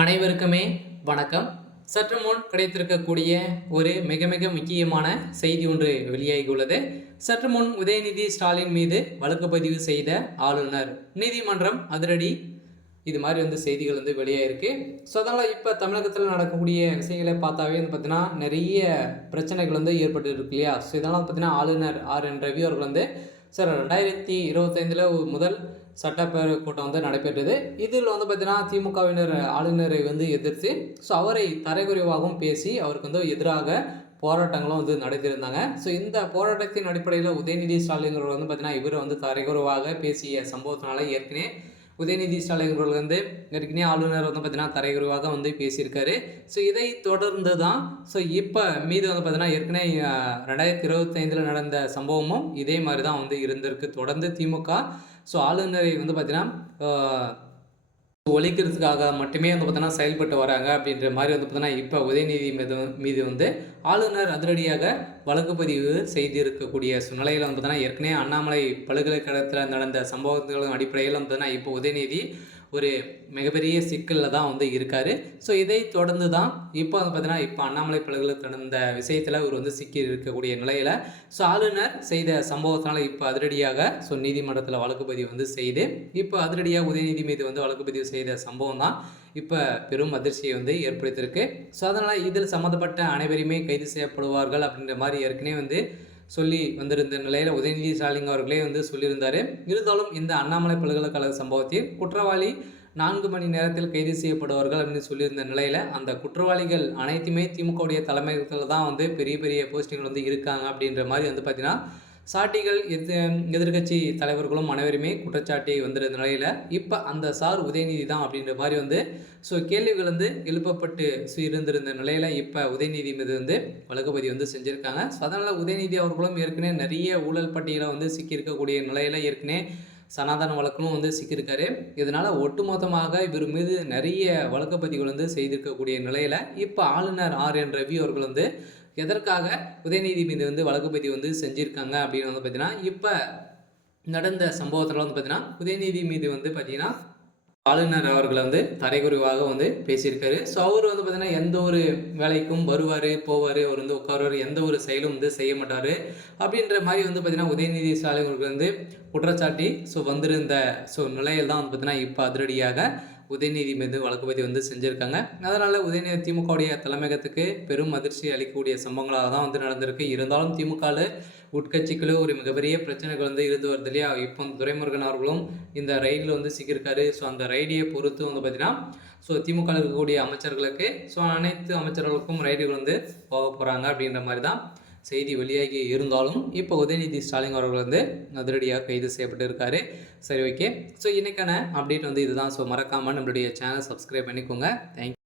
அனைவருக்குமே வணக்கம். சற்று முன் கிடைத்திருக்கக்கூடிய ஒரு மிக மிக முக்கியமான செய்தி ஒன்று வெளியாகியுள்ளது. சற்று முன் உதயநிதி ஸ்டாலின் மீது வழக்கு பதிவு செய்த ஆளுநர், நீதிமன்றம் அதிரடி, இது மாதிரி செய்திகள் வெளியாயிருக்கு. ஸோ அதனால் இப்போ தமிழகத்தில் நடக்கக்கூடிய விஷயங்களை பார்த்தாவே பார்த்தீங்கன்னா நிறைய பிரச்சனைகள் ஏற்பட்டு இருக்கு இல்லையா. ஸோ இதனால் பார்த்தீங்கன்னா ஆளுநர் RN ரவி அவர்கள் சார் 2025 முதல் சட்டப்பேரவை கூட்டம் நடைபெற்றது. இதில் பார்த்தீங்கன்னா திமுகவினர் ஆளுநரை எதிர்த்து ஸோ அவரை தரைக்குறைவாகவும் பேசி அவருக்கு எதிராக போராட்டங்களும் நடத்தியிருந்தாங்க. ஸோ இந்த போராட்டத்தின் அடிப்படையில் உதயநிதி ஸ்டாலின் அவர்கள் பார்த்தீங்கன்னா இவர் தரைக்குறைவாக பேசிய சம்பவத்தினால ஏற்கனவே உதயநிதி ஸ்டாலின் அவர்கள் ஏற்கனவே ஆளுநர் பார்த்தீங்கன்னா தரைக்குறைவாக பேசியிருக்காரு. ஸோ இதை தொடர்ந்து தான் ஸோ இப்போ மீது பார்த்தீங்கன்னா ஏற்கனவே 2025 நடந்த சம்பவமும் இதே மாதிரி தான் இருந்திருக்கு. தொடர்ந்து திமுக ஸோ ஆளுநரை பார்த்தீங்கன்னா ஒழிக்கிறதுக்காக மட்டுமே பார்த்தீங்கன்னா செயல்பட்டு வராங்க அப்படின்ற மாதிரி பார்த்தீங்கன்னா இப்போ உதயநிதி மீது ஆளுநர் அதிரடியாக வழக்கு பதிவு செய்திருக்கக்கூடிய சூழ்நிலையில் பார்த்தீங்கன்னா ஏற்கனவே அண்ணாமலை பல்கலைக்கழகத்தில் நடந்த சம்பவங்களின் அடிப்படையில் பார்த்தீங்கன்னா இப்போ உதயநிதி ஒரு மிகப்பெரிய சிக்கலில் தான் இருக்கார். ஸோ இதை தொடர்ந்து தான் இப்போ பார்த்தீங்கன்னா இப்போ அண்ணாமலை பல்கலைக்கழகத்தில் நடந்த விஷயத்தில் இவர் சிக்கி இருக்கக்கூடிய நிலையில் ஸோ ஆளுநர் செய்த சம்பவத்தினால இப்போ அதிரடியாக ஸோ நீதிமன்றத்தில் வழக்கு பதிவு செய்து இப்போ அதிரடியாக உதயநிதி மீது வழக்கு பதிவு செய்த சம்பவம் தான் இப்போ பெரும் அதிர்ச்சியை ஏற்படுத்தியிருக்கு. ஸோ அதனால் இதில் சம்மந்தப்பட்ட அனைவருமே கைது செய்யப்படுவார்கள் அப்படின்ற மாதிரி ஏற்கனவே சொல்லி வந்திருந்த நிலையில் உதயநிதி ஸ்டாலின் அவர்களே சொல்லியிருந்தார். இருந்தாலும் இந்த அண்ணாமலை பல்கலைக்கழக சம்பவத்தில் குற்றவாளி 4 மணி நேரத்தில் கைது செய்யப்படுவார்கள் அப்படின்னு சொல்லியிருந்த நிலையில் அந்த குற்றவாளிகள் அனைத்துமே திமுகவுடைய தலைமையகத்தில் தான் பெரிய பெரிய போஸ்டிங்கள் இருக்காங்க அப்படின்ற மாதிரி பார்த்தீங்கன்னா சாட்டிகள் எதிர்கட்சி தலைவர்களும் அனைவருமே குற்றச்சாட்டை வந்திருந்த நிலையில் இப்போ அந்த சார் உதயநிதி தான் அப்படின்ற மாதிரி ஸோ கேள்விகள் எழுப்பப்பட்டு இருந்திருந்த நிலையில் இப்போ உதயநிதி மீது வழக்கு பதிவு செஞ்சுருக்காங்க. ஸோ அதனால் உதயநிதி அவர்களும் ஏற்கனவே நிறைய ஊழல் பட்டியலை சிக்கியிருக்கக்கூடிய நிலையில் ஏற்கனவே சனாதன வழக்கும் சிக்கியிருக்காரு. இதனால் ஒட்டுமொத்தமாக இவர் மீது நிறைய வழக்கு பதிவுகள் செய்திருக்கக்கூடிய நிலையில் இப்போ ஆளுநர் RN ரவி அவர்கள் எதற்காக உதயநிதி மீது வழக்கு பதிவு செஞ்சுருக்காங்க அப்படின்னு பார்த்தீங்கன்னா இப்போ நடந்த சம்பவத்தில் பார்த்தீங்கன்னா உதயநிதி மீது பார்த்தீங்கன்னா ஆளுநர் அவர்களை தரைக்குறைவாக பேசியிருக்காரு. ஸோ அவர் பார்த்தீங்கன்னா எந்த ஒரு வேலைக்கும் வருவார் போவார், அவர் உட்காருவார், எந்த ஒரு செயலும் செய்ய மாட்டார் அப்படின்ற மாதிரி பார்த்தீங்கன்னா உதயநிதி ஸ்டாலின் அவர்கள் குற்றச்சாட்டி ஸோ வந்திருந்த ஸோ நிலையில் தான் பார்த்தீங்கன்னா இப்போ அதிரடியாக உதயநிதி மீது வழக்கு பதிவு செஞ்சுருக்காங்க. அதனால் உதயநிதி திமுகவுடைய தலைமையகத்துக்கு பெரும் அதிர்ச்சி அளிக்கக்கூடிய சம்பவங்களாக தான் நடந்திருக்கு. இருந்தாலும் திமுகவில் உட்கட்சிக்குள்ளே ஒரு மிகப்பெரிய பிரச்சனைகள் இருந்து வருது இல்லையா. இப்போ துரைமுருகன் அவர்களும் இந்த ரைடில் சிக்கியிருக்காரு. ஸோ அந்த ரைடியை பொறுத்து பார்த்தீங்கன்னா ஸோ திமுகவில் இருக்கக்கூடிய அமைச்சர்களுக்கு ஸோ அனைத்து அமைச்சர்களுக்கும் ரைடுகள் போக போகிறாங்க அப்படின்ற மாதிரி தான் செய்தி வெளியாகி இருந்தாலும் இப்போ உதயநிதி ஸ்டாலின் அவர்கள் அதிரடியாக கைது செய்யப்பட்டு இருக்காரு. சரி, ஓகே. ஸோ இன்றைக்கான அப்டேட் இதுதான். ஸோ மறக்காமல் நம்மளுடைய சேனல் சப்ஸ்கிரைப் பண்ணிக்கோங்க. தேங்க்யூ.